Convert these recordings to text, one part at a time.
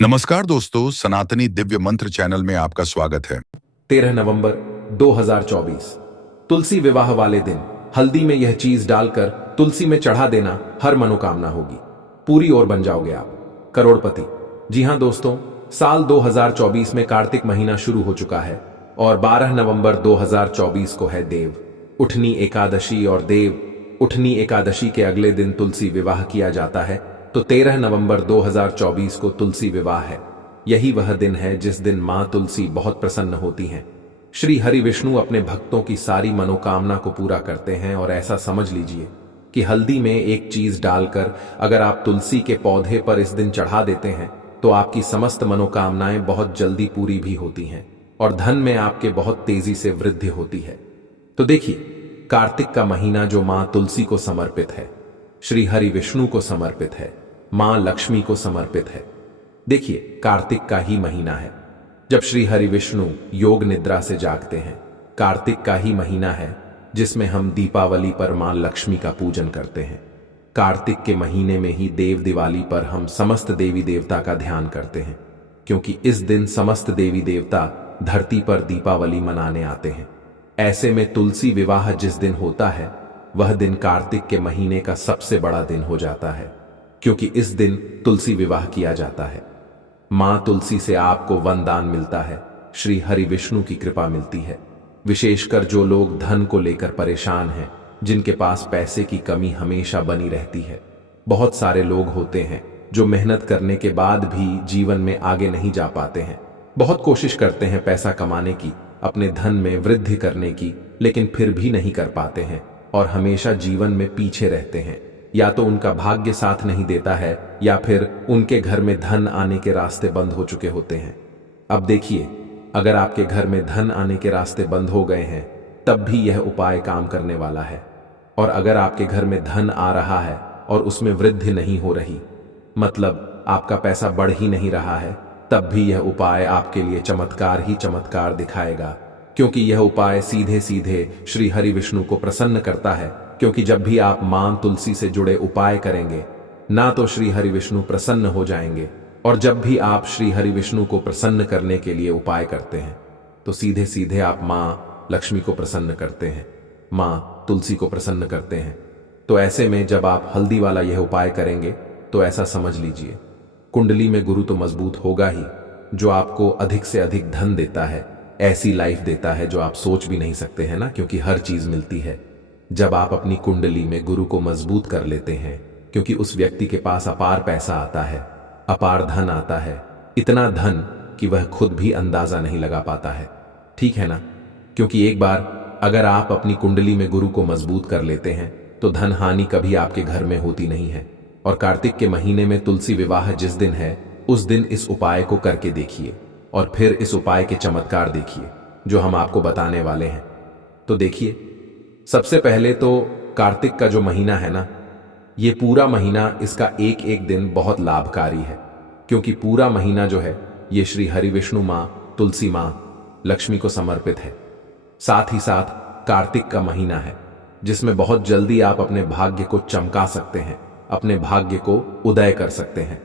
नमस्कार दोस्तों, सनातनी दिव्य मंत्र चैनल में आपका स्वागत है। 13 नवंबर 2024 तुलसी विवाह वाले दिन हल्दी में यह चीज डालकर तुलसी में चढ़ा देना, हर मनोकामना होगी पूरी और बन जाओगे आप करोड़पति। जी हां दोस्तों, साल 2024 में कार्तिक महीना शुरू हो चुका है और 12 नवंबर 2024 को है देव उठनी एकादशी। और देव उठनी एकादशी के अगले दिन तुलसी विवाह किया जाता है, तो 13 नवंबर 2024 को तुलसी विवाह है। यही वह दिन है जिस दिन मां तुलसी बहुत प्रसन्न होती हैं। श्री हरि विष्णु अपने भक्तों की सारी मनोकामना को पूरा करते हैं। और ऐसा समझ लीजिए कि हल्दी में एक चीज डालकर अगर आप तुलसी के पौधे पर इस दिन चढ़ा देते हैं तो आपकी समस्त मनोकामनाएं बहुत जल्दी पूरी भी होती हैं और धन में आपके बहुत तेजी से वृद्धि होती है। तो देखिए, कार्तिक का महीना जो मां तुलसी को समर्पित है, श्री हरि विष्णु को समर्पित है, मां लक्ष्मी को समर्पित है। देखिए, कार्तिक का ही महीना है जब श्री हरि विष्णु योग निद्रा से जागते हैं। कार्तिक का ही महीना है जिसमें हम दीपावली पर मां लक्ष्मी का पूजन करते हैं। कार्तिक के महीने में ही देव दिवाली पर हम समस्त देवी देवता का ध्यान करते हैं, क्योंकि इस दिन समस्त देवी देवता धरती पर दीपावली मनाने आते हैं। ऐसे में तुलसी विवाह जिस दिन होता है, वह दिन कार्तिक के महीने का सबसे बड़ा दिन हो जाता है, क्योंकि इस दिन तुलसी विवाह किया जाता है। मां तुलसी से आपको वरदान मिलता है, श्री हरि विष्णु की कृपा मिलती है। विशेषकर जो लोग धन को लेकर परेशान हैं, जिनके पास पैसे की कमी हमेशा बनी रहती है। बहुत सारे लोग होते हैं जो मेहनत करने के बाद भी जीवन में आगे नहीं जा पाते हैं। बहुत कोशिश करते हैं पैसा कमाने की, अपने धन में वृद्धि करने की, लेकिन फिर भी नहीं कर पाते हैं और हमेशा जीवन में पीछे रहते हैं। या तो उनका भाग्य साथ नहीं देता है, या फिर उनके घर में धन आने के रास्ते बंद हो चुके होते हैं। अब देखिए, अगर आपके घर में धन आने के रास्ते बंद हो गए हैं, तब भी यह उपाय काम करने वाला है। और अगर आपके घर में धन आ रहा है और उसमें वृद्धि नहीं हो रही, मतलब आपका पैसा बढ़ ही नहीं रहा है, तब भी यह उपाय आपके लिए चमत्कार ही चमत्कार दिखाएगा। क्योंकि यह उपाय सीधे सीधे श्री हरि विष्णु को प्रसन्न करता है। क्योंकि जब भी आप मां तुलसी से जुड़े उपाय करेंगे, ना तो श्री हरि विष्णु प्रसन्न हो जाएंगे, और जब भी आप श्री हरि विष्णु को प्रसन्न करने के लिए उपाय करते हैं, तो सीधे सीधे आप मां लक्ष्मी को प्रसन्न करते हैं, मां तुलसी को प्रसन्न करते हैं। तो ऐसे में जब आप हल्दी वाला यह उपाय करेंगे, तो ऐसा समझ लीजिए, कुंडली में गुरु तो मजबूत होगा ही, जो आपको अधिक से अधिक धन देता है, ऐसी लाइफ देता है जो आप सोच भी नहीं सकते हैं ना, क्योंकि हर चीज मिलती है जब आप अपनी कुंडली में गुरु को मजबूत कर लेते हैं। क्योंकि उस व्यक्ति के पास अपार पैसा आता है, अपार धन आता है, इतना धन कि वह खुद भी अंदाजा नहीं लगा पाता है। ठीक है ना? क्योंकि एक बार अगर आप अपनी कुंडली में गुरु को मजबूत कर लेते हैं, तो धन हानि कभी आपके घर में होती नहीं है। और कार्तिक के महीने में तुलसी विवाह जिस दिन है, उस दिन इस उपाय को करके देखिए और फिर इस उपाय के चमत्कार देखिए जो हम आपको बताने वाले हैं। तो देखिए, सबसे पहले तो कार्तिक का जो महीना है ना, ये पूरा महीना, इसका एक एक दिन बहुत लाभकारी है। क्योंकि पूरा महीना जो है, ये श्री हरि विष्णु मां तुलसी मां लक्ष्मी को समर्पित है। साथ ही साथ कार्तिक का महीना है जिसमें बहुत जल्दी आप अपने भाग्य को चमका सकते हैं, अपने भाग्य को उदय कर सकते हैं।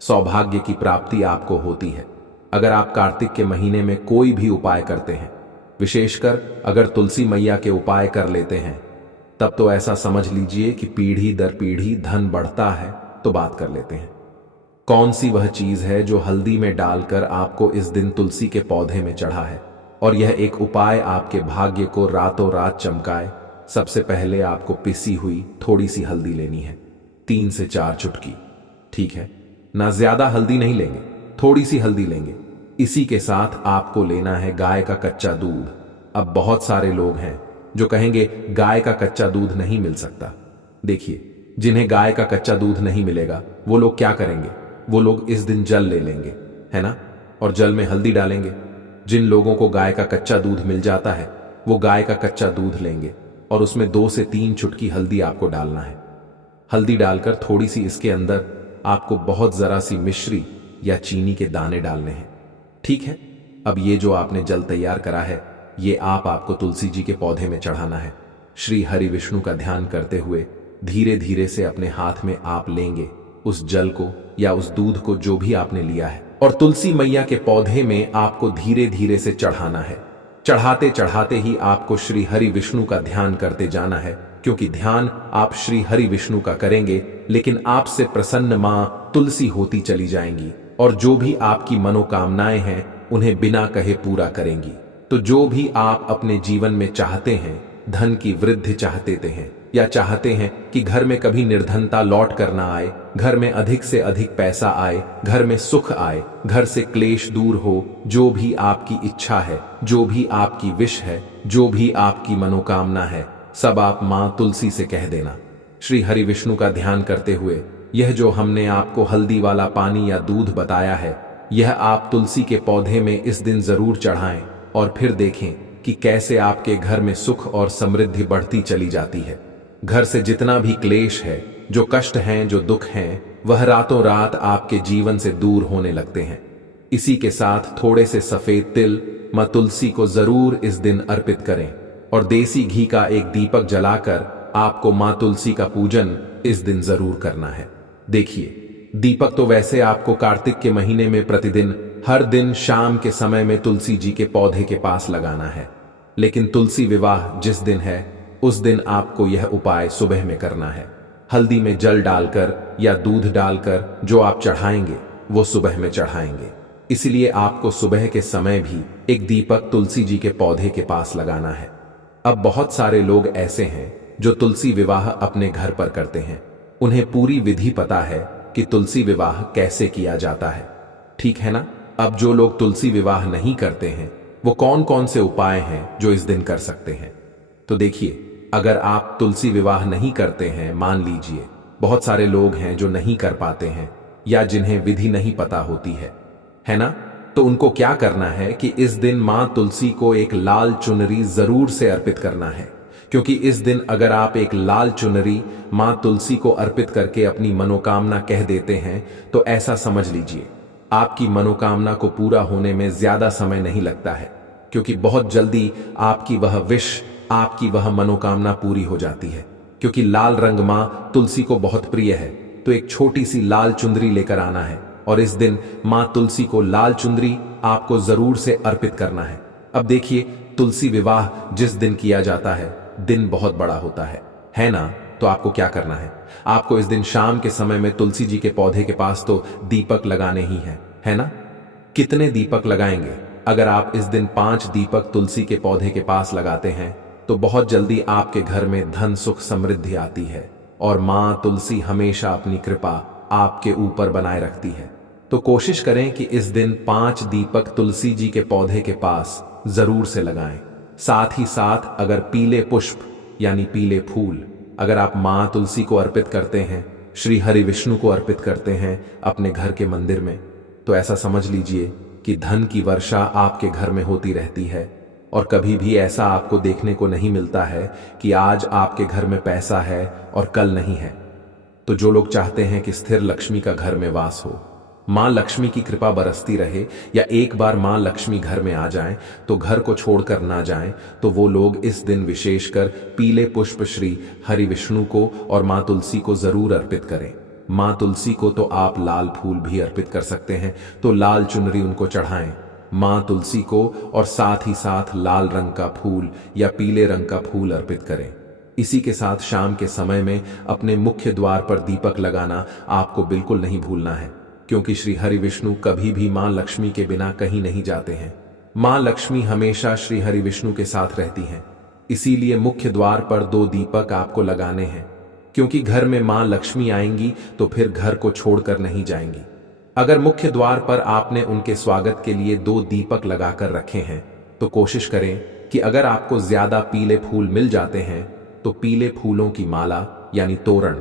सौभाग्य की प्राप्ति आपको होती है अगर आप कार्तिक के महीने में कोई भी उपाय करते हैं। विशेषकर अगर तुलसी मैया के उपाय कर लेते हैं, तब तो ऐसा समझ लीजिए कि पीढ़ी दर पीढ़ी धन बढ़ता है। तो बात कर लेते हैं, कौन सी वह चीज है जो हल्दी में डालकर आपको इस दिन तुलसी के पौधे में चढ़ा है और यह एक उपाय आपके भाग्य को रातों रात चमकाए। सबसे पहले आपको पिसी हुई थोड़ी सी हल्दी लेनी है, 3 से 4 चुटकी। ठीक है ना? ज्यादा हल्दी नहीं लेंगे, थोड़ी सी हल्दी लेंगे। इसी के साथ आपको लेना है गाय का कच्चा दूध। अब बहुत सारे लोग हैं जो कहेंगे गाय का कच्चा दूध नहीं मिल सकता। देखिए, जिन्हें गाय का कच्चा दूध नहीं मिलेगा, वो लोग क्या करेंगे? वो लोग इस दिन जल ले लेंगे, है ना, और जल में हल्दी डालेंगे। जिन लोगों को गाय का कच्चा दूध मिल जाता है, वो गाय का कच्चा दूध लेंगे और उसमें 2 से 3 चुटकी हल्दी आपको डालना है। हल्दी डालकर थोड़ी सी इसके अंदर आपको बहुत जरा सी मिश्री या चीनी के दाने डालने हैं। ठीक है? अब ये जो आपने जल तैयार करा है, ये आपको तुलसी जी के पौधे में चढ़ाना है। श्री हरि विष्णु का ध्यान करते हुए धीरे धीरे से अपने हाथ में आप लेंगे उस जल को या उस दूध को, जो भी आपने लिया है, और तुलसी मैया के पौधे में आपको धीरे धीरे से चढ़ाना है। चढ़ाते चढ़ाते ही आपको श्री हरि विष्णु का ध्यान करते जाना है, क्योंकि ध्यान आप श्री हरि विष्णु का करेंगे लेकिन आपसे प्रसन्न मां तुलसी होती चली जाएंगी और जो भी आपकी मनोकामनाएं हैं उन्हें बिना कहे पूरा करेंगी। तो जो भी आप अपने जीवन में चाहते हैं, धन की वृद्धि चाहते हैं या चाहते हैं कि घर में कभी निर्धनता लौट कर ना आए, घर में अधिक से अधिक पैसा आए, घर में सुख आए, घर से क्लेश दूर हो, जो भी आपकी इच्छा है, जो भी आपकी विश है, जो भी आपकी मनोकामना है, सब आप मां तुलसी से कह देना। श्री हरि विष्णु का ध्यान करते हुए यह जो हमने आपको हल्दी वाला पानी या दूध बताया है, यह आप तुलसी के पौधे में इस दिन जरूर चढ़ाएं और फिर देखें कि कैसे आपके घर में सुख और समृद्धि बढ़ती चली जाती है। घर से जितना भी क्लेश है, जो कष्ट हैं, जो दुख हैं, वह रातों रात आपके जीवन से दूर होने लगते हैं। इसी के साथ थोड़े से सफेद तिल मां तुलसी को जरूर इस दिन अर्पित करें और देसी घी का एक दीपक जलाकर आपको मां तुलसी का पूजन इस दिन जरूर करना है। देखिए, दीपक तो वैसे आपको कार्तिक के महीने में प्रतिदिन हर दिन शाम के समय में तुलसी जी के पौधे के पास लगाना है, लेकिन तुलसी विवाह जिस दिन है उस दिन आपको यह उपाय सुबह में करना है। हल्दी में जल डालकर या दूध डालकर जो आप चढ़ाएंगे वो सुबह में चढ़ाएंगे। इसलिए आपको सुबह के समय भी एक दीपक तुलसी जी के पौधे के पास लगाना है। अब बहुत सारे लोग ऐसे हैं जो तुलसी विवाह अपने घर पर करते हैं, उन्हें पूरी विधि पता है कि तुलसी विवाह कैसे किया जाता है, ठीक है ना। अब जो लोग तुलसी विवाह नहीं करते हैं वो कौन कौन से उपाय हैं जो इस दिन कर सकते हैं। तो देखिए, अगर आप तुलसी विवाह नहीं करते हैं, मान लीजिए बहुत सारे लोग हैं जो नहीं कर पाते हैं या जिन्हें विधि नहीं पता होती है ना, तो उनको क्या करना है कि इस दिन मां तुलसी को एक लाल चुनरी जरूर से अर्पित करना है। क्योंकि इस दिन अगर आप एक लाल चुनरी मां तुलसी को अर्पित करके अपनी मनोकामना कह देते हैं तो ऐसा समझ लीजिए आपकी मनोकामना को पूरा होने में ज्यादा समय नहीं लगता है, क्योंकि बहुत जल्दी आपकी वह विश, आपकी वह मनोकामना पूरी हो जाती है। क्योंकि लाल रंग मां तुलसी को बहुत प्रिय है, तो एक छोटी सी लाल चुंदरी लेकर आना है और इस दिन मां तुलसी को लाल चुंदरी आपको जरूर से अर्पित करना है। अब देखिए, तुलसी विवाह जिस दिन किया जाता है दिन बहुत बड़ा होता है ना। तो आपको क्या करना है, आपको इस दिन शाम के समय में तुलसी जी के पौधे के पास तो दीपक लगाने ही है ना। कितने दीपक लगाएंगे? अगर आप इस दिन 5 दीपक तुलसी के पौधे के पास लगाते हैं तो बहुत जल्दी आपके घर में धन सुख समृद्धि आती है और मां तुलसी हमेशा अपनी कृपा आपके ऊपर बनाए रखती है। तो कोशिश करें कि इस दिन 5 दीपक तुलसी जी के पौधे के पास जरूर से लगाएं। साथ ही साथ अगर पीले पुष्प यानी पीले फूल अगर आप मां तुलसी को अर्पित करते हैं, श्री हरि विष्णु को अर्पित करते हैं अपने घर के मंदिर में, तो ऐसा समझ लीजिए कि धन की वर्षा आपके घर में होती रहती है। और कभी भी ऐसा आपको देखने को नहीं मिलता है कि आज आपके घर में पैसा है और कल नहीं है। तो जो लोग चाहते हैं कि स्थिर लक्ष्मी का घर में वास हो, मां लक्ष्मी की कृपा बरसती रहे, या एक बार मां लक्ष्मी घर में आ जाएं तो घर को छोड़कर ना जाएं, तो वो लोग इस दिन विशेषकर पीले पुष्प श्री हरि विष्णु को और मां तुलसी को जरूर अर्पित करें। मां तुलसी को तो आप लाल फूल भी अर्पित कर सकते हैं, तो लाल चुनरी उनको चढ़ाएं मां तुलसी को, और साथ ही साथ लाल रंग का फूल या पीले रंग का फूल अर्पित करें। इसी के साथ शाम के समय में अपने मुख्य द्वार पर दीपक लगाना आपको बिल्कुल नहीं भूलना है, क्योंकि श्री हरि विष्णु कभी भी मां लक्ष्मी के बिना कहीं नहीं जाते हैं। मां लक्ष्मी हमेशा श्री हरि विष्णु के साथ रहती हैं, इसीलिए मुख्य द्वार पर 2 दीपक आपको लगाने हैं, क्योंकि घर में मां लक्ष्मी आएंगी तो फिर घर को छोड़कर नहीं जाएंगी। अगर मुख्य द्वार पर आपने उनके स्वागत के लिए 2 दीपक लगाकर रखे हैं तो कोशिश करें कि अगर आपको ज्यादा पीले फूल मिल जाते हैं तो पीले फूलों की माला यानी तोरण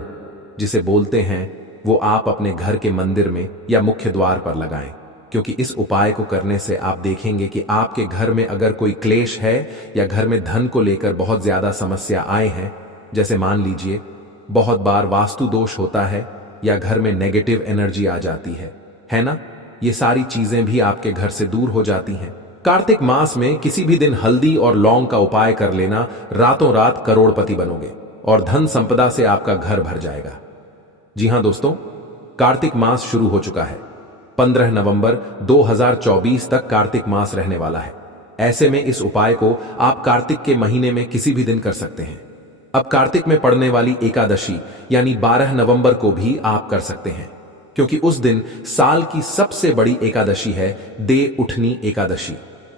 जिसे बोलते हैं वो आप अपने घर के मंदिर में या मुख्य द्वार पर लगाएं। क्योंकि इस उपाय को करने से आप देखेंगे कि आपके घर में अगर कोई क्लेश है या घर में धन को लेकर बहुत ज्यादा समस्या आए हैं, जैसे मान लीजिए बहुत बार वास्तु दोष होता है या घर में नेगेटिव एनर्जी आ जाती है ना, ये सारी चीजें भी आपके घर से दूर हो जाती हैं। कार्तिक मास में किसी भी दिन हल्दी और लौंग का उपाय कर लेना, रातों रात करोड़पति बनोगे और धन संपदा से आपका घर भर जाएगा। जी हां दोस्तों, कार्तिक मास शुरू हो चुका है। 15 नवंबर 2024 तक कार्तिक मास रहने वाला है। ऐसे में इस उपाय को आप कार्तिक के महीने में किसी भी दिन कर सकते हैं। अब कार्तिक में पड़ने वाली एकादशी यानी 12 नवंबर को भी आप कर सकते हैं, क्योंकि उस दिन साल की सबसे बड़ी एकादशी है दे उठनी एकादशी,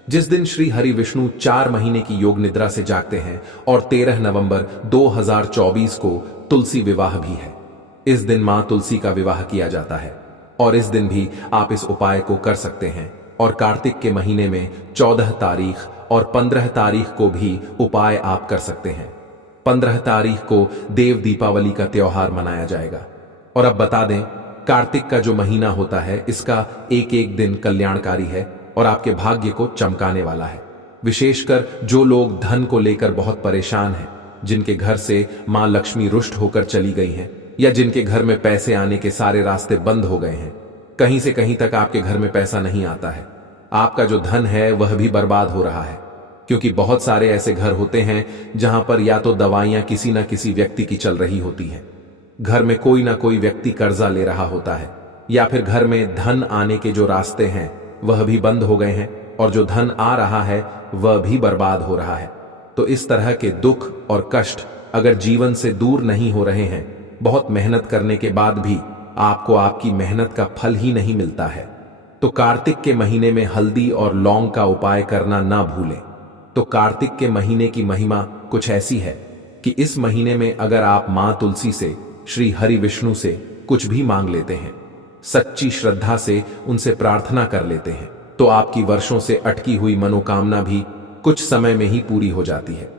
जिस दिन श्री हरि विष्णु 4 महीने की योग निद्रा से जागते हैं। और 13 नवंबर 2024 को तुलसी विवाह भी है। इस दिन मां तुलसी का विवाह किया जाता है और इस दिन भी आप इस उपाय को कर सकते हैं। और कार्तिक के महीने में 14 तारीख और 15 तारीख को भी उपाय आप कर सकते हैं। 15 तारीख को देव दीपावली का त्योहार मनाया जाएगा। और अब बता दें, कार्तिक का जो महीना होता है इसका एक एक दिन कल्याणकारी है और आपके भाग्य को चमकाने वाला है। विशेषकर जो लोग धन को लेकर बहुत परेशान हैं, जिनके घर से मां लक्ष्मी रुष्ट होकर चली गई हैं, या जिनके घर में पैसे आने के सारे रास्ते बंद हो गए हैं, कहीं से कहीं तक आपके घर में पैसा नहीं आता है, आपका जो धन है वह भी बर्बाद हो रहा है। क्योंकि बहुत सारे ऐसे घर होते हैं जहां पर या तो दवाइयां किसी ना किसी व्यक्ति की चल रही होती है, घर में कोई ना कोई व्यक्ति कर्जा ले रहा होता है, या फिर घर में धन आने के जो रास्ते हैं वह भी बंद हो गए हैं और जो धन आ रहा है वह भी बर्बाद हो रहा है। तो इस तरह के दुख और कष्ट अगर जीवन से दूर नहीं हो रहे हैं, बहुत मेहनत करने के बाद भी आपको आपकी मेहनत का फल ही नहीं मिलता है, तो कार्तिक के महीने में हल्दी और लौंग का उपाय करना ना भूलें। तो कार्तिक के महीने की महिमा कुछ ऐसी है कि इस महीने में अगर आप मां तुलसी से, श्री हरि विष्णु से कुछ भी मांग लेते हैं, सच्ची श्रद्धा से उनसे प्रार्थना कर लेते हैं, तो आपकी वर्षों से अटकी हुई मनोकामना भी कुछ समय में ही पूरी हो जाती है।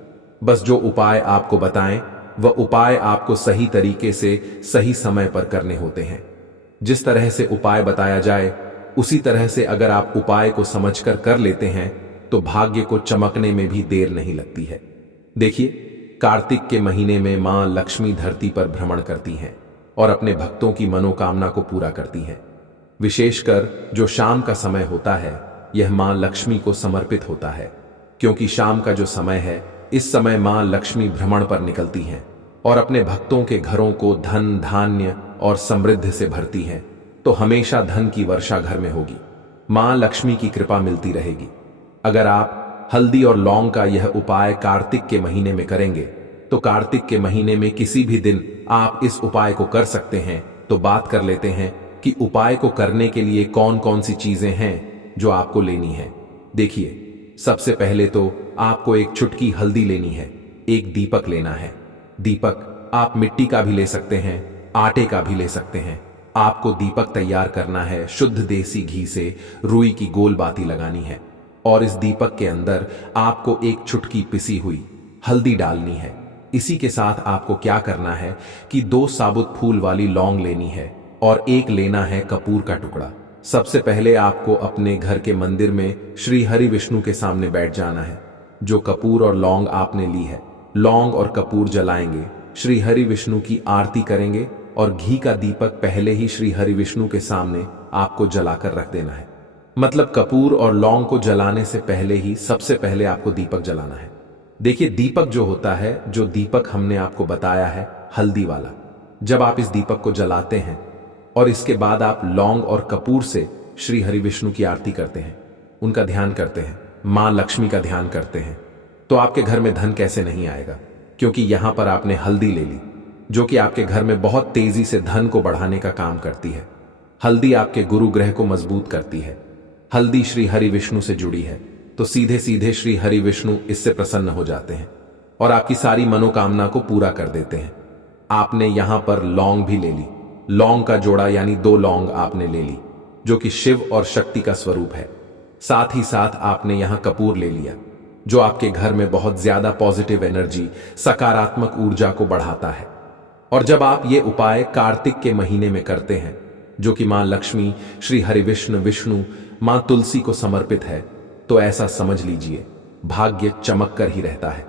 बस जो उपाय आपको बताएं वह उपाय आपको सही तरीके से सही समय पर करने होते हैं। जिस तरह से उपाय बताया जाए उसी तरह से अगर आप उपाय को समझकर कर लेते हैं तो भाग्य को चमकने में भी देर नहीं लगती है। देखिए, कार्तिक के महीने में मां लक्ष्मी धरती पर भ्रमण करती हैं और अपने भक्तों की मनोकामना को पूरा करती हैं। विशेषकर जो शाम का समय होता है यह मां लक्ष्मी को समर्पित होता है, क्योंकि शाम का जो समय है इस समय मां लक्ष्मी भ्रमण पर निकलती हैं और अपने भक्तों के घरों को धन धान्य और समृद्धि से भरती हैं। तो हमेशा धन की वर्षा घर में होगी, मां लक्ष्मी की कृपा मिलती रहेगी। अगर आप हल्दी और लौंग का यह उपाय कार्तिक के महीने में करेंगे तो कार्तिक के महीने में किसी भी दिन आप इस उपाय को कर सकते हैं। तो बात कर लेते हैं कि उपाय को करने के लिए कौन कौन सी चीजें हैं जो आपको लेनी है। देखिए, सबसे पहले तो आपको एक चुटकी हल्दी लेनी है, एक दीपक लेना है। दीपक आप मिट्टी का भी ले सकते हैं, आटे का भी ले सकते हैं। आपको दीपक तैयार करना है, शुद्ध देसी घी से रुई की गोल बाती लगानी है और इस दीपक के अंदर आपको एक चुटकी पिसी हुई हल्दी डालनी है। इसी के साथ आपको क्या करना है कि 2 साबुत फूल वाली लौंग लेनी है और एक लेना है कपूर का टुकड़ा। सबसे पहले आपको अपने घर के मंदिर में श्री हरि विष्णु के सामने बैठ जाना है। जो कपूर और लौंग आपने ली है, लौंग और कपूर जलाएंगे, श्री हरि विष्णु की आरती करेंगे और घी का दीपक पहले ही श्री हरि विष्णु के सामने आपको जलाकर रख देना है। मतलब कपूर और लौंग को जलाने से पहले ही सबसे पहले आपको दीपक जलाना है। देखिए, दीपक जो होता है, जो दीपक हमने आपको बताया है हल्दी वाला, जब आप इस दीपक को जलाते हैं और इसके बाद आप लौंग और कपूर से श्री हरि विष्णु की आरती करते हैं, उनका ध्यान करते हैं, मां लक्ष्मी का ध्यान करते हैं, तो आपके घर में धन कैसे नहीं आएगा? क्योंकि यहां पर आपने हल्दी ले ली जो कि आपके घर में बहुत तेजी से धन को बढ़ाने का काम करती है। हल्दी आपके गुरु ग्रह को मजबूत करती है। हल्दी श्री हरि विष्णु से जुड़ी है, तो सीधे सीधे श्री हरि विष्णु इससे प्रसन्न हो जाते हैं और आपकी सारी मनोकामना को पूरा कर देते हैं। आपने यहां पर लौंग भी ले ली, लौंग का जोड़ा यानी 2 लौंग आपने ले ली जो कि शिव और शक्ति का स्वरूप है। साथ ही साथ आपने यहां कपूर ले लिया जो आपके घर में बहुत ज्यादा पॉजिटिव एनर्जी, सकारात्मक ऊर्जा को बढ़ाता है। और जब आप ये उपाय कार्तिक के महीने में करते हैं जो कि मां लक्ष्मी, श्री हरि विष्णु, मां तुलसी को समर्पित है, तो ऐसा समझ लीजिए भाग्य चमक कर ही रहता है।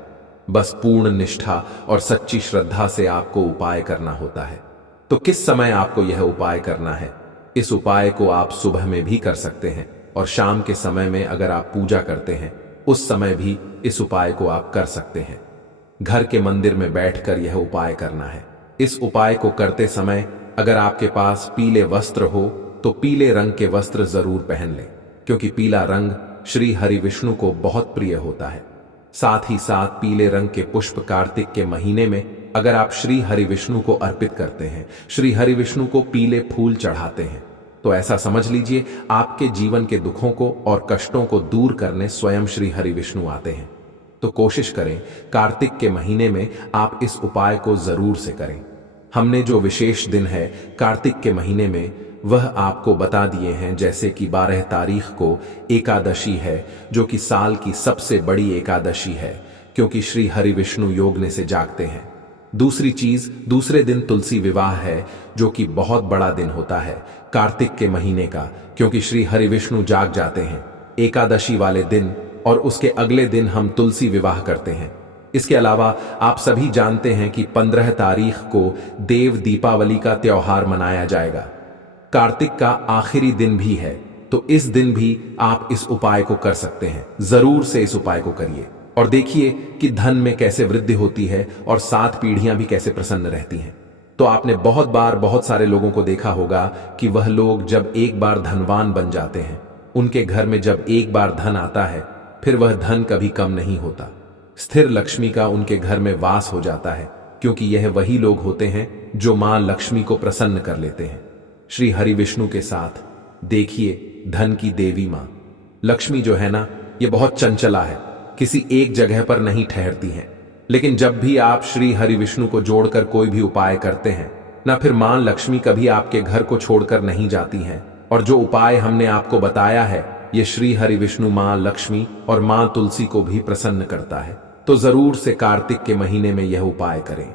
बस पूर्ण निष्ठा और सच्ची श्रद्धा से आपको उपाय करना होता है। तो किस समय आपको यह उपाय करना है? इस उपाय को आप सुबह में भी कर सकते हैं और शाम के समय में अगर आप पूजा करते हैं उस समय भी इस उपाय को आप कर सकते हैं। घर के मंदिर में बैठकर यह उपाय करना है। इस उपाय को करते समय अगर आपके पास पीले वस्त्र हो तो पीले रंग के वस्त्र जरूर पहन लें, क्योंकि पीला रंग श्री हरि विष्णु को बहुत प्रिय होता है। साथ ही साथ पीले रंग के पुष्प कार्तिक के महीने में अगर आप श्री हरि विष्णु को अर्पित करते हैं, श्री हरि विष्णु को पीले फूल चढ़ाते हैं, तो ऐसा समझ लीजिए आपके जीवन के दुखों को और कष्टों को दूर करने स्वयं श्री हरि विष्णु आते हैं। तो कोशिश करें कार्तिक के महीने में आप इस उपाय को जरूर से करें। हमने जो विशेष दिन है कार्तिक के महीने में वह आपको बता दिए हैं, जैसे कि 12 तारीख को एकादशी है, जो कि साल की सबसे बड़ी एकादशी है, क्योंकि श्री हरि विष्णु योगने से जागते हैं। दूसरी चीज, दूसरे दिन तुलसी विवाह है, जो कि बहुत बड़ा दिन होता है कार्तिक के महीने का, क्योंकि श्री हरि विष्णु जाग जाते हैं एकादशी वाले दिन, और उसके अगले दिन हम तुलसी विवाह करते हैं। इसके अलावा आप सभी जानते हैं कि 15 तारीख को देव दीपावली का त्योहार मनाया जाएगा। कार्तिक का आखिरी दिन भी है, तो इस दिन भी आप इस उपाय को कर सकते हैं। जरूर से इस उपाय को करिए और देखिए कि धन में कैसे वृद्धि होती है और 7 पीढ़ियां भी कैसे प्रसन्न रहती हैं। तो आपने बहुत बार बहुत सारे लोगों को देखा होगा कि वह लोग जब एक बार धनवान बन जाते हैं, उनके घर में जब एक बार धन आता है, फिर वह धन कभी कम नहीं होता। स्थिर लक्ष्मी का उनके घर में वास हो जाता है, क्योंकि यह वही लोग होते हैं जो मां लक्ष्मी को प्रसन्न कर लेते हैं। श्री हरि विष्णु के साथ देखिए धन की देवी मां लक्ष्मी जो है ना, ये बहुत चंचला है, किसी एक जगह पर नहीं ठहरती हैं। लेकिन जब भी आप श्री हरि विष्णु को जोड़कर कोई भी उपाय करते हैं ना, फिर मां लक्ष्मी कभी आपके घर को छोड़कर नहीं जाती हैं। और जो उपाय हमने आपको बताया है, ये श्री हरि विष्णु मां लक्ष्मी और मां तुलसी को भी प्रसन्न करता है। तो जरूर से कार्तिक के महीने में यह उपाय करें।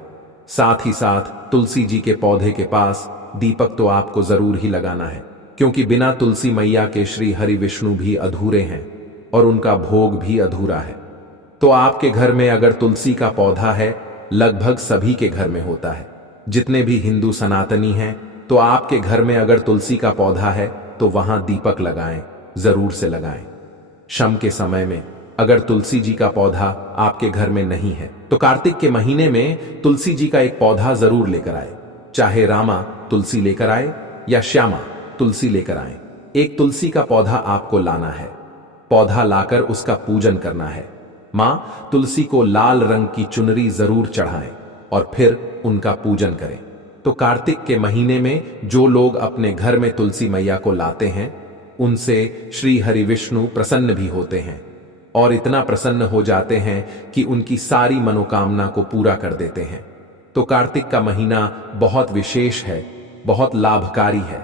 साथ ही साथ तुलसी जी के पौधे के पास दीपक तो आपको जरूर ही लगाना है, क्योंकि बिना तुलसी मैया के श्री हरि विष्णु भी अधूरे हैं और उनका भोग भी अधूरा है। तो आपके घर में अगर तुलसी का पौधा है, लगभग सभी के घर में होता है, जितने भी हिंदू सनातनी हैं, तो आपके घर में अगर तुलसी का पौधा है तो वहां दीपक लगाएं, जरूर से लगाएं। शम के समय में अगर तुलसी जी का पौधा आपके घर में नहीं है, तो कार्तिक के महीने में तुलसी जी का एक पौधा जरूर लेकर आए। चाहे रामा तुलसी लेकर आए या श्यामा तुलसी लेकर आए, एक तुलसी का पौधा आपको लाना है। पौधा लाकर उसका पूजन करना है। मां तुलसी को लाल रंग की चुनरी जरूर चढ़ाएं और फिर उनका पूजन करें। तो कार्तिक के महीने में जो लोग अपने घर में तुलसी मैया को लाते हैं, उनसे श्री हरि विष्णु प्रसन्न भी होते हैं और इतना प्रसन्न हो जाते हैं कि उनकी सारी मनोकामना को पूरा कर देते हैं। तो कार्तिक का महीना बहुत विशेष है, बहुत लाभकारी है।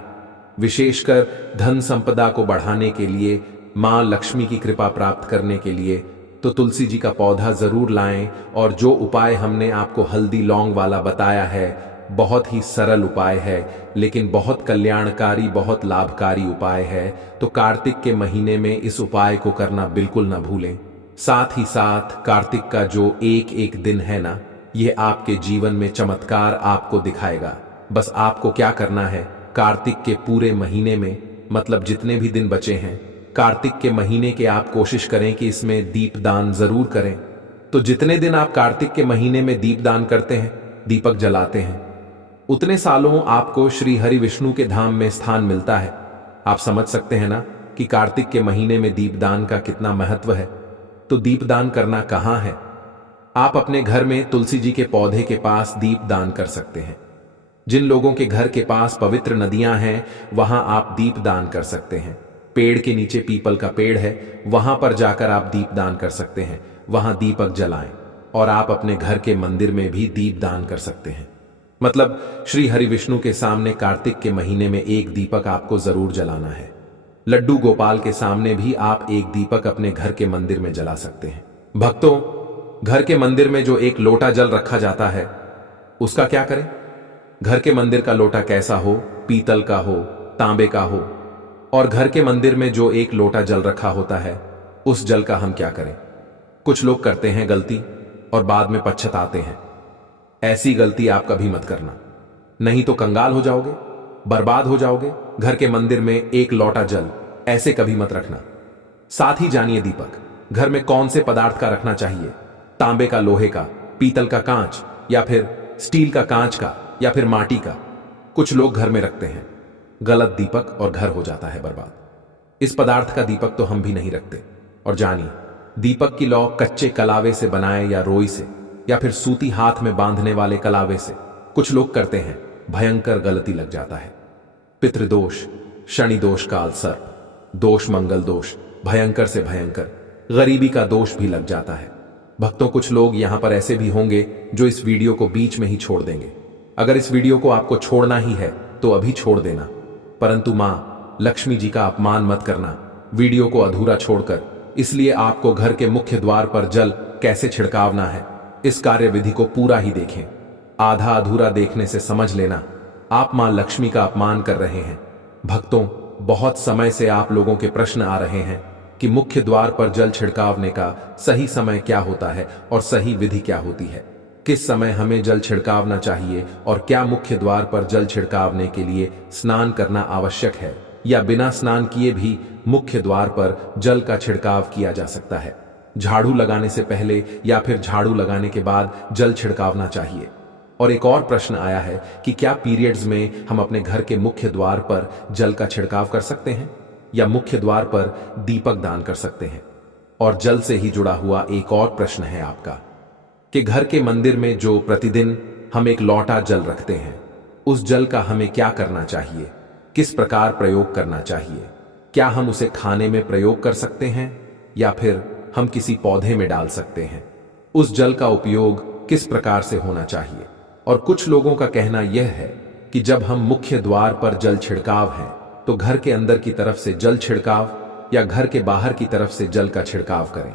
विशेषकर धन संपदा को बढ़ाने के लिए, मां लक्ष्मी की कृपा प्राप्त करने के लिए, तो तुलसी जी का पौधा जरूर लाएं। और जो उपाय हमने आपको हल्दी लौंग वाला बताया है, बहुत ही सरल उपाय है, लेकिन बहुत कल्याणकारी, बहुत लाभकारी उपाय है। तो कार्तिक के महीने में इस उपाय को करना बिल्कुल ना भूलें। साथ ही साथ कार्तिक का जो एक एक दिन है ना, ये आपके जीवन में चमत्कार आपको दिखाएगा। बस आपको क्या करना है, कार्तिक के पूरे महीने में, मतलब जितने भी दिन बचे हैं कार्तिक के महीने के, आप कोशिश करें कि इसमें दीपदान जरूर करें। तो जितने दिन आप कार्तिक के महीने में दीपदान करते हैं, दीपक जलाते हैं, उतने सालों आपको श्री हरि विष्णु के धाम में स्थान मिलता है। आप समझ सकते हैं ना कि कार्तिक के महीने में दीपदान का कितना महत्व है। तो दीपदान करना कहाँ है? आप अपने घर में तुलसी जी के पौधे के पास दीपदान कर सकते हैं। जिन लोगों के घर के पास पवित्र नदियां हैं, वहां आप दीपदान कर सकते हैं। पेड़ के नीचे पीपल का पेड़ है, वहां पर जाकर आप दीपदान कर सकते हैं, वहां दीपक जलाएं। और आप अपने घर के मंदिर में भी दीपदान कर सकते हैं। मतलब श्री हरि विष्णु के सामने कार्तिक के महीने में एक दीपक आपको जरूर जलाना है। लड्डू गोपाल के सामने भी आप एक दीपक अपने घर के मंदिर में जला सकते हैं। भक्तों, घर के मंदिर में जो एक लोटा जल रखा जाता है, उसका क्या करें? घर के मंदिर का लोटा कैसा हो? पीतल का हो, तांबे का हो। और घर के मंदिर में जो एक लोटा जल रखा होता है, उस जल का हम क्या करें? कुछ लोग करते हैं गलती और बाद में पछताते हैं। ऐसी गलती आप कभी मत करना, नहीं तो कंगाल हो जाओगे, बर्बाद हो जाओगे। घर के मंदिर में एक लोटा जल ऐसे कभी मत रखना। साथ ही जानिए दीपक घर में कौन से पदार्थ का रखना चाहिए? तांबे का, लोहे का, पीतल का कांच, या फिर स्टील का कांच का, या फिर माटी का। कुछ लोग घर में रखते हैं। गलत दीपक और घर हो जाता है बर्बाद। इस पदार्थ का दीपक तो हम भी नहीं रखते। और जानिए, दीपक की लौ कच्चे कलावे से बनाए या रोई से या फिर सूती हाथ में बांधने वाले कलावे से कुछ लोग करते हैं, भयंकर गलती लग जाता है। पितृदोष, शनि दोष, काल सर्प दोष, मंगल दोष, भयंकर से भयंकर गरीबी का दोष भी लग जाता है। भक्तों, कुछ लोग यहां पर ऐसे भी होंगे जो इस वीडियो को बीच में ही छोड़ देंगे। अगर इस वीडियो को आपको छोड़ना ही है तो अभी छोड़ देना, परंतु मां लक्ष्मी जी का अपमान मत करना वीडियो को अधूरा छोड़कर। इसलिए आपको घर के मुख्य द्वार पर जल कैसे छिड़कावना है, इस कार्यविधि को पूरा ही देखें। आधा अधूरा देखने से समझ लेना आप मां लक्ष्मी का अपमान कर रहे हैं। भक्तों, बहुत समय से आप लोगों के प्रश्न आ रहे हैं कि मुख्य द्वार पर जल छिड़कावने का सही समय क्या होता है और सही विधि क्या होती है, किस समय हमें जल छिड़कावना चाहिए और क्या मुख्य द्वार पर जल छिड़कावने के लिए स्नान करना आवश्यक है या बिना स्नान किए भी मुख्य द्वार पर जल का छिड़काव किया जा सकता है। झाड़ू लगाने से पहले या फिर झाड़ू लगाने के बाद जल छिड़कावना चाहिए। और एक और प्रश्न आया है कि क्या पीरियड्स में हम अपने घर के मुख्य द्वार पर जल का छिड़काव कर सकते हैं या मुख्य द्वार पर दीपक दान कर सकते हैं। और जल से ही जुड़ा हुआ एक और प्रश्न है आपका कि घर के मंदिर में जो प्रतिदिन हम एक लौटा जल रखते हैं, उस जल का हमें क्या करना चाहिए, किस प्रकार प्रयोग करना चाहिए। क्या हम उसे खाने में प्रयोग कर सकते हैं या फिर हम किसी पौधे में डाल सकते हैं। उस जल का उपयोग किस प्रकार से होना चाहिए। और कुछ लोगों का कहना यह है कि जब हम मुख्य द्वार पर जल छिड़काव है तो घर के अंदर की तरफ से जल छिड़काव या घर के बाहर की तरफ से जल का छिड़काव करें।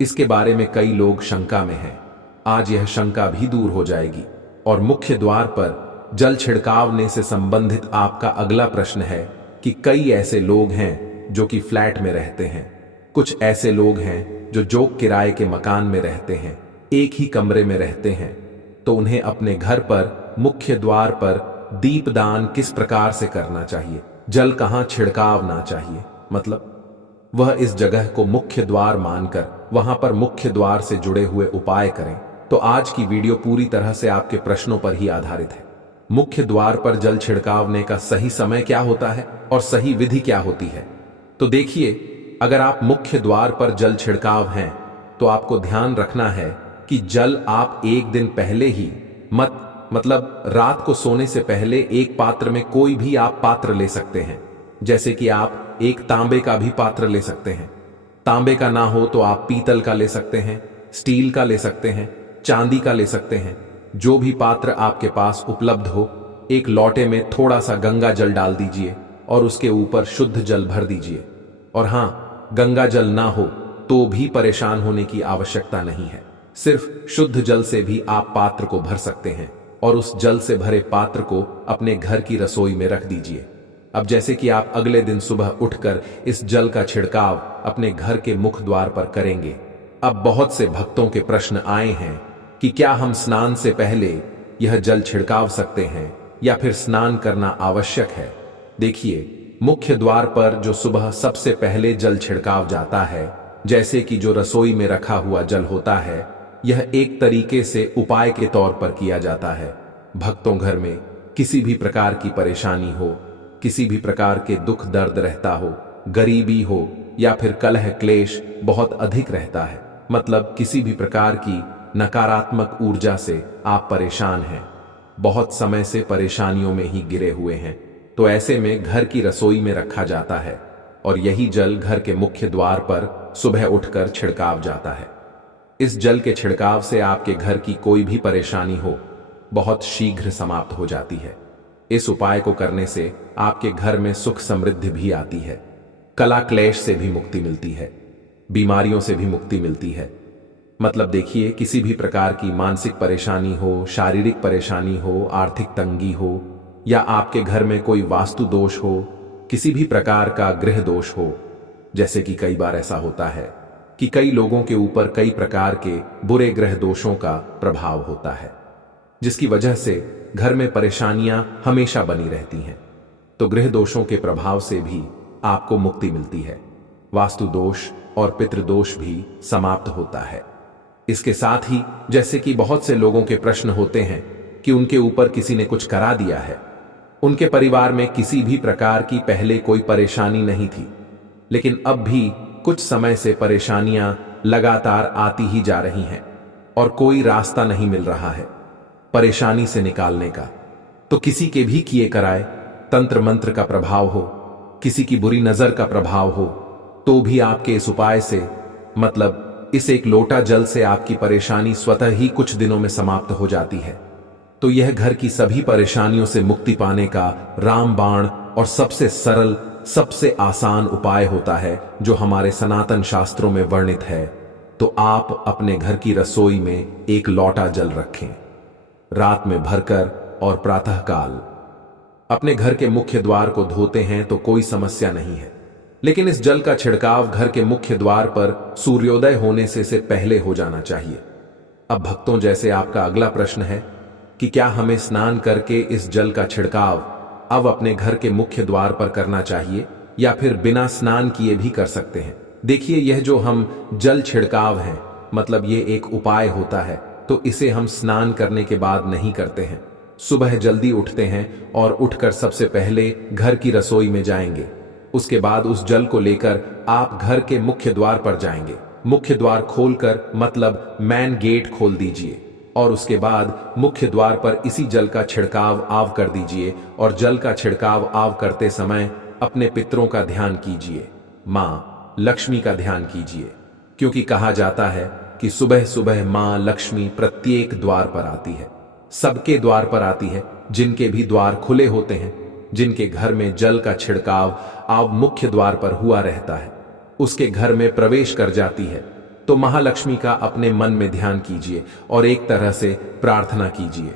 इसके बारे में कई लोग शंका में हैं। आज यह शंका भी दूर हो जाएगी। और मुख्य द्वार पर जल छिड़कावने से संबंधित आपका अगला प्रश्न है कि कई ऐसे लोग हैं जो कि फ्लैट में रहते हैं, कुछ ऐसे लोग हैं जो किराए के मकान में रहते हैं, एक ही कमरे में रहते हैं, तो उन्हें अपने घर पर मुख्य द्वार पर दीपदान किस प्रकार से करना चाहिए, जल कहां छिड़कावना चाहिए। मतलब वह इस जगह को मुख्य द्वार मानकर वहां पर मुख्य द्वार से जुड़े हुए उपाय करें। तो आज की वीडियो पूरी तरह से आपके प्रश्नों पर ही आधारित है। मुख्य द्वार पर जल छिड़कावने का सही समय क्या होता है और सही विधि क्या होती है। तो देखिए, अगर आप मुख्य द्वार पर जल छिड़काव हैं तो आपको ध्यान रखना है कि जल आप एक दिन पहले ही मतलब रात को सोने से पहले एक पात्र में कोई भी आप पात्र ले सकते हैं। जैसे कि आप एक तांबे का भी पात्र ले सकते हैं। तांबे का ना हो तो आप पीतल का ले सकते हैं, स्टील का ले सकते हैं, चांदी का ले सकते हैं। जो भी पात्र आपके पास उपलब्ध हो, एक लोटे में थोड़ा सा गंगा जल डाल दीजिए और उसके ऊपर शुद्ध जल भर दीजिए। और हां, गंगा जल ना हो तो भी परेशान होने की आवश्यकता नहीं है। सिर्फ शुद्ध जल से भी आप पात्र को भर सकते हैं और उस जल से भरे पात्र को अपने घर की रसोई में रख दीजिए। अब जैसे कि आप अगले दिन सुबह उठकर इस जल का छिड़काव अपने घर के मुख द्वार पर करेंगे। अब बहुत से भक्तों के प्रश्न आए हैं कि क्या हम स्नान से पहले यह जल छिड़काव सकते हैं या फिर स्नान करना आवश्यक है। देखिए, मुख्य द्वार पर जो सुबह सबसे पहले जल छिड़काव जाता है, जैसे कि जो रसोई में रखा हुआ जल होता है, यह एक तरीके से उपाय के तौर पर किया जाता है। भक्तों, घर में किसी भी प्रकार की परेशानी हो, किसी भी प्रकार के दुख दर्द रहता हो, गरीबी हो या फिर कलह क्लेश बहुत अधिक रहता है, मतलब किसी भी प्रकार की नकारात्मक ऊर्जा से आप परेशान हैं, बहुत समय से परेशानियों में ही गिरे हुए हैं, तो ऐसे में घर की रसोई में रखा जाता है और यही जल घर के मुख्य द्वार पर सुबह उठकर छिड़काव जाता है। इस जल के छिड़काव से आपके घर की कोई भी परेशानी हो बहुत शीघ्र समाप्त हो जाती है। इस उपाय को करने से आपके घर में सुख समृद्धि भी आती है, कला क्लेश से भी मुक्ति मिलती है, बीमारियों से भी मुक्ति मिलती है। मतलब देखिए, किसी भी प्रकार की मानसिक परेशानी हो, शारीरिक परेशानी हो, आर्थिक तंगी हो या आपके घर में कोई वास्तु दोष हो, किसी भी प्रकार का गृह दोष हो, जैसे कि कई बार ऐसा होता है कि कई लोगों के ऊपर कई प्रकार के बुरे ग्रह दोषों का प्रभाव होता है, जिसकी वजह से घर में परेशानियां हमेशा बनी रहती हैं। तो गृह दोषों के प्रभाव से भी आपको मुक्ति मिलती है, वास्तु दोष और पितृदोष भी समाप्त होता है। इसके साथ ही जैसे कि बहुत से लोगों के प्रश्न होते हैं कि उनके ऊपर किसी ने कुछ करा दिया है, उनके परिवार में किसी भी प्रकार की पहले कोई परेशानी नहीं थी, लेकिन अब भी कुछ समय से परेशानियां लगातार आती ही जा रही हैं और कोई रास्ता नहीं मिल रहा है परेशानी से निकालने का। तो किसी के भी किए कराए तंत्र मंत्र का प्रभाव हो, किसी की बुरी नजर का प्रभाव हो, तो भी आपके इस उपाय से, मतलब इस एक लोटा जल से, आपकी परेशानी स्वतः ही कुछ दिनों में समाप्त हो जाती है। तो यह घर की सभी परेशानियों से मुक्ति पाने का रामबाण और सबसे सरल, सबसे आसान उपाय होता है जो हमारे सनातन शास्त्रों में वर्णित है। तो आप अपने घर की रसोई में एक लोटा जल रखें, रात में भरकर, और प्रातःकाल अपने घर के मुख्य द्वार को धोते हैं तो कोई समस्या नहीं है, लेकिन इस जल का छिड़काव घर के मुख्य द्वार पर सूर्योदय होने से पहले हो जाना चाहिए। अब भक्तों, जैसे आपका अगला प्रश्न है कि क्या हमें स्नान करके इस जल का छिड़काव अब अपने घर के मुख्य द्वार पर करना चाहिए या फिर बिना स्नान किए भी कर सकते हैं। देखिए, यह जो हम जल छिड़काव है, मतलब ये एक उपाय होता है, तो इसे हम स्नान करने के बाद नहीं करते हैं। सुबह जल्दी उठते हैं और उठकर सबसे पहले घर की रसोई में जाएंगे। उसके बाद उस जल को लेकर आप घर के मुख्य द्वार पर जाएंगे। मुख्य द्वार खोलकर, मतलब मेन गेट खोल दीजिए, और उसके बाद मुख्य द्वार पर इसी जल का छिड़काव आव कर दीजिए। और जल का छिड़काव आव करते समय अपने पितरों का ध्यान कीजिए, मां लक्ष्मी का ध्यान कीजिए, क्योंकि कहा जाता है कि सुबह सुबह मां लक्ष्मी प्रत्येक द्वार पर आती है, सबके द्वार पर आती है, जिनके भी द्वार खुले होते हैं, जिनके घर में जल का छिड़काव आव मुख्य द्वार पर हुआ रहता है, उसके घर में प्रवेश कर जाती है। तो महालक्ष्मी का अपने मन में ध्यान कीजिए और एक तरह से प्रार्थना कीजिए,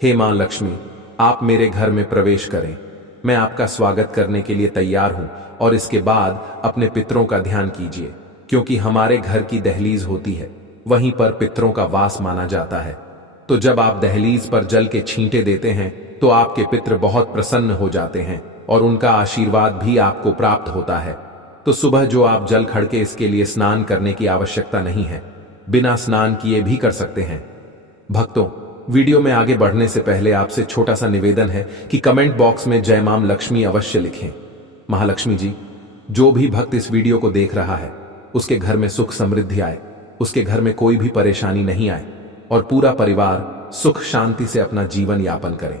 हे मां लक्ष्मी, आप मेरे घर में प्रवेश करें, मैं आपका स्वागत करने के लिए तैयार हूं। और इसके बाद अपने पितरों का ध्यान कीजिए, क्योंकि हमारे घर की दहलीज होती है, वहीं पर पितरों का वास माना जाता है। तो जब आप दहलीज पर जल के छींटे देते हैं तो आपके पितृ बहुत प्रसन्न हो जाते हैं और उनका आशीर्वाद भी आपको प्राप्त होता है। तो सुबह जो आप जल खड़के, इसके लिए स्नान करने की आवश्यकता नहीं है, बिना स्नान किए भी कर सकते हैं। भक्तों, वीडियो में आगे बढ़ने से पहले आपसे छोटा सा निवेदन है कि कमेंट बॉक्स में जय मां लक्ष्मी अवश्य लिखें। महालक्ष्मी जी, जो भी भक्त इस वीडियो को देख रहा है, उसके घर में सुख समृद्धि आए, उसके घर में कोई भी परेशानी नहीं आए और पूरा परिवार सुख शांति से अपना जीवन यापन करे।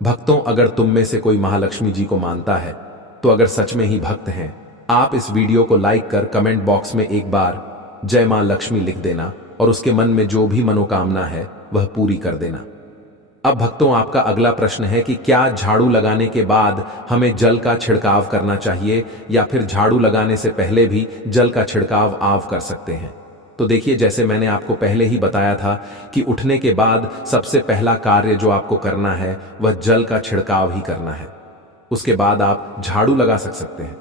भक्तों, अगर तुम में से कोई महालक्ष्मी जी को मानता है, तो अगर सच में ही भक्त हैं, आप इस वीडियो को लाइक कर कमेंट बॉक्स में एक बार जय मां लक्ष्मी लिख देना और उसके मन में जो भी मनोकामना है वह पूरी कर देना। अब भक्तों, आपका अगला प्रश्न है कि क्या झाड़ू लगाने के बाद हमें जल का छिड़काव करना चाहिए या फिर झाड़ू लगाने से पहले भी जल का छिड़काव आप कर सकते हैं। तो देखिए, जैसे मैंने आपको पहले ही बताया था कि उठने के बाद सबसे पहला कार्य जो आपको करना है वह जल का छिड़काव ही करना है। उसके बाद आप झाड़ू लगा सकते हैं,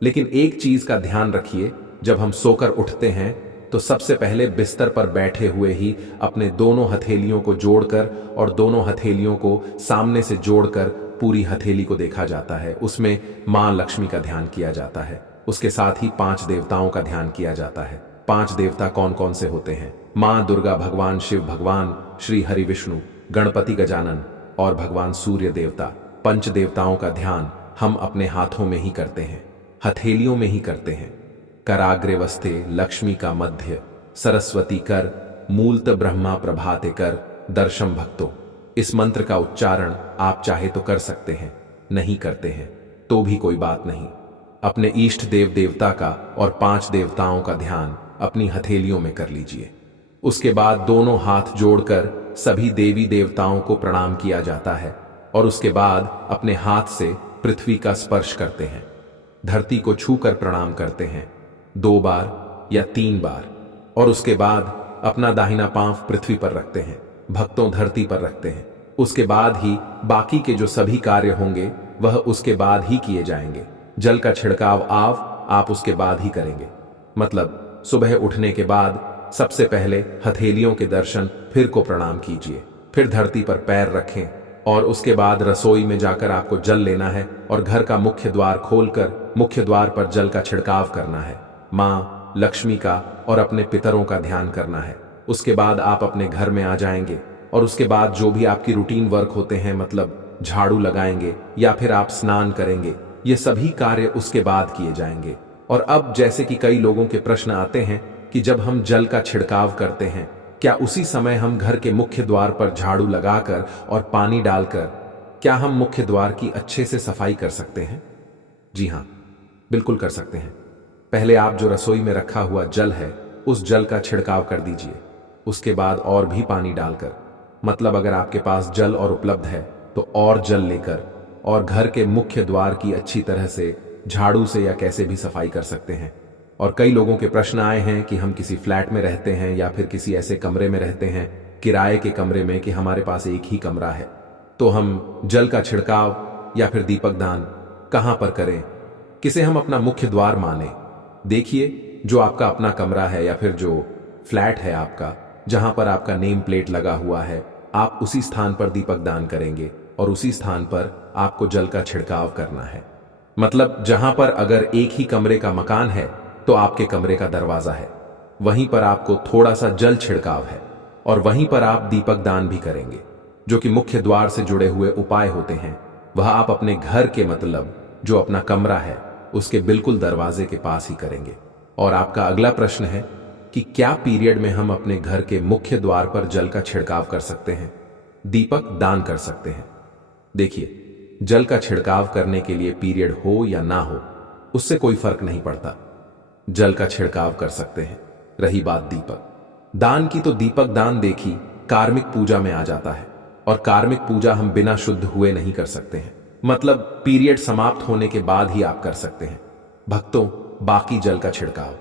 लेकिन एक चीज का ध्यान रखिए, जब हम सोकर उठते हैं तो सबसे पहले बिस्तर पर बैठे हुए ही अपने दोनों हथेलियों को जोड़कर और दोनों हथेलियों को सामने से जोड़कर पूरी हथेली को देखा जाता है। उसमें मां लक्ष्मी का ध्यान किया जाता है। उसके साथ ही 5 देवताओं का ध्यान किया जाता है। 5 देवता कौन कौन से होते हैं? मां दुर्गा, भगवान शिव, भगवान श्री हरि विष्णु, गणपति गजानन और भगवान सूर्य देवता। 5 देवताओं का ध्यान हम अपने हाथों में ही करते हैं, हथेलियों में ही करते हैं। कराग्रे वस्ते लक्ष्मी का मध्य, सरस्वती कर, मूलत ब्रह्मा प्रभाते कर, दर्शम भक्तों। इस मंत्र का उच्चारण आप चाहे तो कर सकते हैं, नहीं करते हैं तो भी कोई बात नहीं। अपने इष्ट देव देवता का और 5 देवताओं का ध्यान अपनी हथेलियों में कर लीजिए। उसके बाद दोनों हाथ जोड़कर सभी देवी देवताओं को प्रणाम किया जाता है और उसके बाद अपने हाथ से पृथ्वी का स्पर्श करते हैं, धरती को छूकर प्रणाम करते हैं 2 बार या 3 बार, और उसके बाद अपना दाहिना पांव पृथ्वी पर रखते हैं, भक्तों धरती पर रखते हैं। उसके बाद ही बाकी के जो सभी कार्य होंगे वह उसके बाद ही किए जाएंगे। जल का छिड़काव आप उसके बाद ही करेंगे। मतलब सुबह उठने के बाद सबसे पहले हथेलियों के दर्शन, फिर को प्रणाम कीजिए, फिर धरती पर पैर रखें और उसके बाद रसोई में जाकर आपको जल लेना है और घर का मुख्य द्वार खोलकर मुख्य द्वार पर जल का छिड़काव करना है, मां लक्ष्मी का और अपने पितरों का ध्यान करना है। उसके बाद आप अपने घर में आ जाएंगे और उसके बाद जो भी आपकी रूटीन वर्क होते हैं, मतलब झाड़ू लगाएंगे या फिर आप स्नान करेंगे, ये सभी कार्य उसके बाद किए जाएंगे। और अब जैसे कि कई लोगों के प्रश्न आते हैं कि जब हम जल का छिड़काव करते हैं, क्या उसी समय हम घर के मुख्य द्वार पर झाड़ू लगाकर और पानी डालकर क्या हम मुख्य द्वार की अच्छे से सफाई कर सकते हैं? जी हाँ, बिल्कुल कर सकते हैं। पहले आप जो रसोई में रखा हुआ जल है, उस जल का छिड़काव कर दीजिए। उसके बाद और भी पानी डालकर, मतलब अगर आपके पास जल और उपलब्ध है तो और जल लेकर और घर के मुख्य द्वार की अच्छी तरह से झाड़ू से या कैसे भी सफाई कर सकते हैं। और कई लोगों के प्रश्न आए हैं कि हम किसी फ्लैट में रहते हैं या फिर किसी ऐसे कमरे में रहते हैं, किराए के कमरे में, कि हमारे पास एक ही कमरा है, तो हम जल का छिड़काव या फिर दीपक दान कहां पर करें, किसे हम अपना मुख्य द्वार माने। देखिए, जो आपका अपना कमरा है या फिर जो फ्लैट है आपका, जहां पर आपका नेम प्लेट लगा हुआ है, आप उसी स्थान पर दीपक दान करेंगे और उसी स्थान पर आपको जल का छिड़काव करना है। मतलब जहां पर अगर एक ही कमरे का मकान है तो आपके कमरे का दरवाजा है, वहीं पर आपको थोड़ा सा जल छिड़काव है और वहीं पर आप दीपक दान भी करेंगे। जो कि मुख्य द्वार से जुड़े हुए उपाय होते हैं, वह आप अपने घर के, मतलब जो अपना कमरा है, उसके बिल्कुल दरवाजे के पास ही करेंगे। और आपका अगला प्रश्न है कि क्या पीरियड में हम अपने घर के मुख्य द्वार पर जल का छिड़काव कर सकते हैं, दीपक दान कर सकते हैं? देखिए, जल का छिड़काव करने के लिए पीरियड हो या ना हो, उससे कोई फर्क नहीं पड़ता, जल का छिड़काव कर सकते हैं। रही बात दीपक दान की, तो दीपक दान देखी कार्मिक पूजा में आ जाता है और कार्मिक पूजा हम बिना शुद्ध हुए नहीं कर सकते हैं, मतलब पीरियड समाप्त होने के बाद ही आप कर सकते हैं। भक्तों, बाकी जल का छिड़काव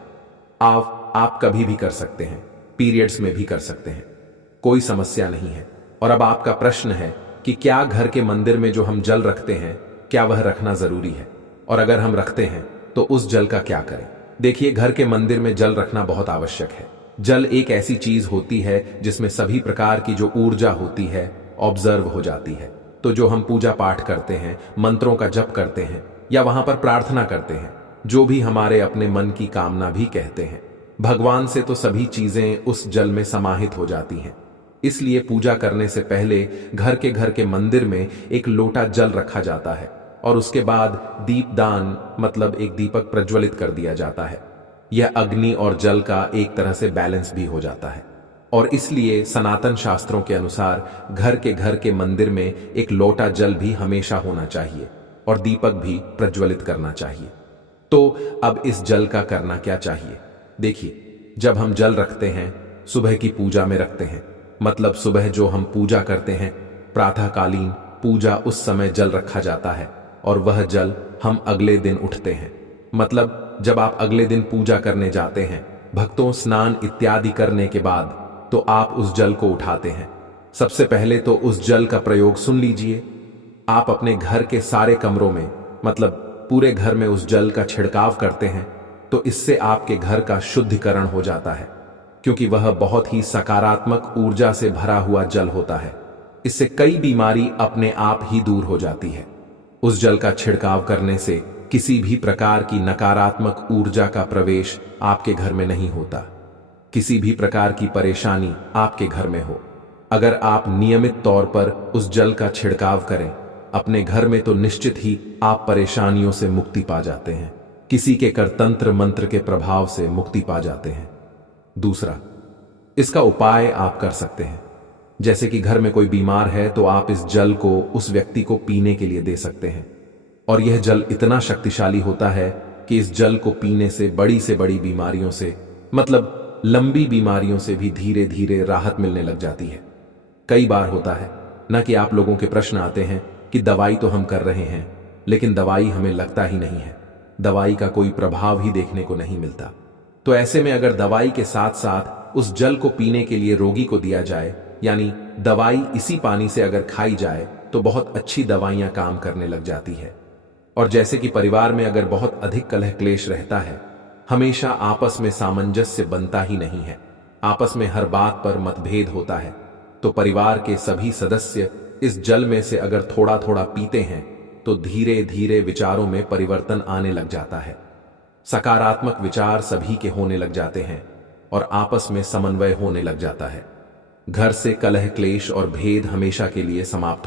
आप कभी भी कर सकते हैं, पीरियड्स में भी कर सकते हैं, कोई समस्या नहीं है। और अब आपका प्रश्न है कि क्या घर के मंदिर में जो हम जल रखते हैं, क्या वह रखना जरूरी है, और अगर हम रखते हैं तो उस जल का क्या करें? देखिए, घर के मंदिर में जल रखना बहुत आवश्यक है। जल एक ऐसी चीज होती है जिसमें सभी प्रकार की जो ऊर्जा होती है ऑब्जर्व हो जाती है। तो जो हम पूजा पाठ करते हैं, मंत्रों का जप करते हैं या वहां पर प्रार्थना करते हैं, जो भी हमारे अपने मन की कामना भी कहते हैं, भगवान से तो सभी चीजें उस जल में समाहित हो जाती हैं। इसलिए पूजा करने से पहले घर के मंदिर में एक लोटा जल रखा जाता है और उसके बाद दीपदान, मतलब एक दीपक प्रज्वलित कर दिया जाता है। यह अग्नि और जल का एक तरह से बैलेंस भी हो जाता है और इसलिए सनातन शास्त्रों के अनुसार घर के मंदिर में एक लोटा जल भी हमेशा होना चाहिए और दीपक भी प्रज्वलित करना चाहिए। तो अब इस जल का करना क्या चाहिए? देखिए, जब हम जल रखते हैं, सुबह की पूजा में रखते हैं, मतलब सुबह जो हम पूजा करते हैं, प्रातःकालीन पूजा, उस समय जल रखा जाता है और वह जल हम अगले दिन उठते हैं, मतलब जब आप अगले दिन पूजा करने जाते हैं, भक्तों स्नान इत्यादि करने के बाद, तो आप उस जल को उठाते हैं। सबसे पहले तो उस जल का प्रयोग सुन लीजिए। आप अपने घर के सारे कमरों में, मतलब पूरे घर में उस जल का छिड़काव करते हैं, तो इससे आपके घर का शुद्धिकरण हो जाता है, क्योंकि वह बहुत ही सकारात्मक ऊर्जा से भरा हुआ जल होता है। इससे कई बीमारी अपने आप ही दूर हो जाती है। उस जल का छिड़काव करने से किसी भी प्रकार की नकारात्मक ऊर्जा का प्रवेश आपके घर में नहीं होता, किसी भी प्रकार की परेशानी आपके घर में हो। अगर आप नियमित तौर पर उस जल का छिड़काव करें अपने घर में, तो निश्चित ही आप परेशानियों से मुक्ति पा जाते हैं, किसी के कर तंत्र मंत्र के प्रभाव से मुक्ति पा जाते हैं। दूसरा, इसका उपाय आप कर सकते हैं। जैसे कि घर में कोई बीमार है तो आप इस जल को उस व्यक्ति को पीने के लिए दे सकते हैं और यह जल इतना शक्तिशाली होता है कि इस जल को पीने से बड़ी बीमारियों से, मतलब लंबी बीमारियों से भी धीरे धीरे राहत मिलने लग जाती है। कई बार होता है ना कि आप लोगों के प्रश्न आते हैं कि दवाई तो हम कर रहे हैं, लेकिन दवाई हमें लगता ही नहीं है, दवाई का कोई प्रभाव ही देखने को नहीं मिलता। तो ऐसे में अगर दवाई के साथ साथ उस जल को पीने के लिए रोगी को दिया जाए, यानी दवाई इसी पानी से अगर खाई जाए, तो बहुत अच्छी दवाइयां काम करने लग जाती है। और जैसे कि परिवार में अगर बहुत अधिक कलह क्लेश रहता है, हमेशा आपस में सामंजस्य बनता ही नहीं है, आपस में हर बात पर मतभेद होता है, तो परिवार के सभी सदस्य इस जल में से अगर थोड़ा थोड़ा पीते हैं, तो धीरे धीरे विचारों में परिवर्तन आने लग जाता है, सकारात्मक विचार सभी के होने लग जाते हैं और आपस में समन्वय होने लग जाता है। घर से कलह क्लेश और भेद हमेशा के लिए समाप्त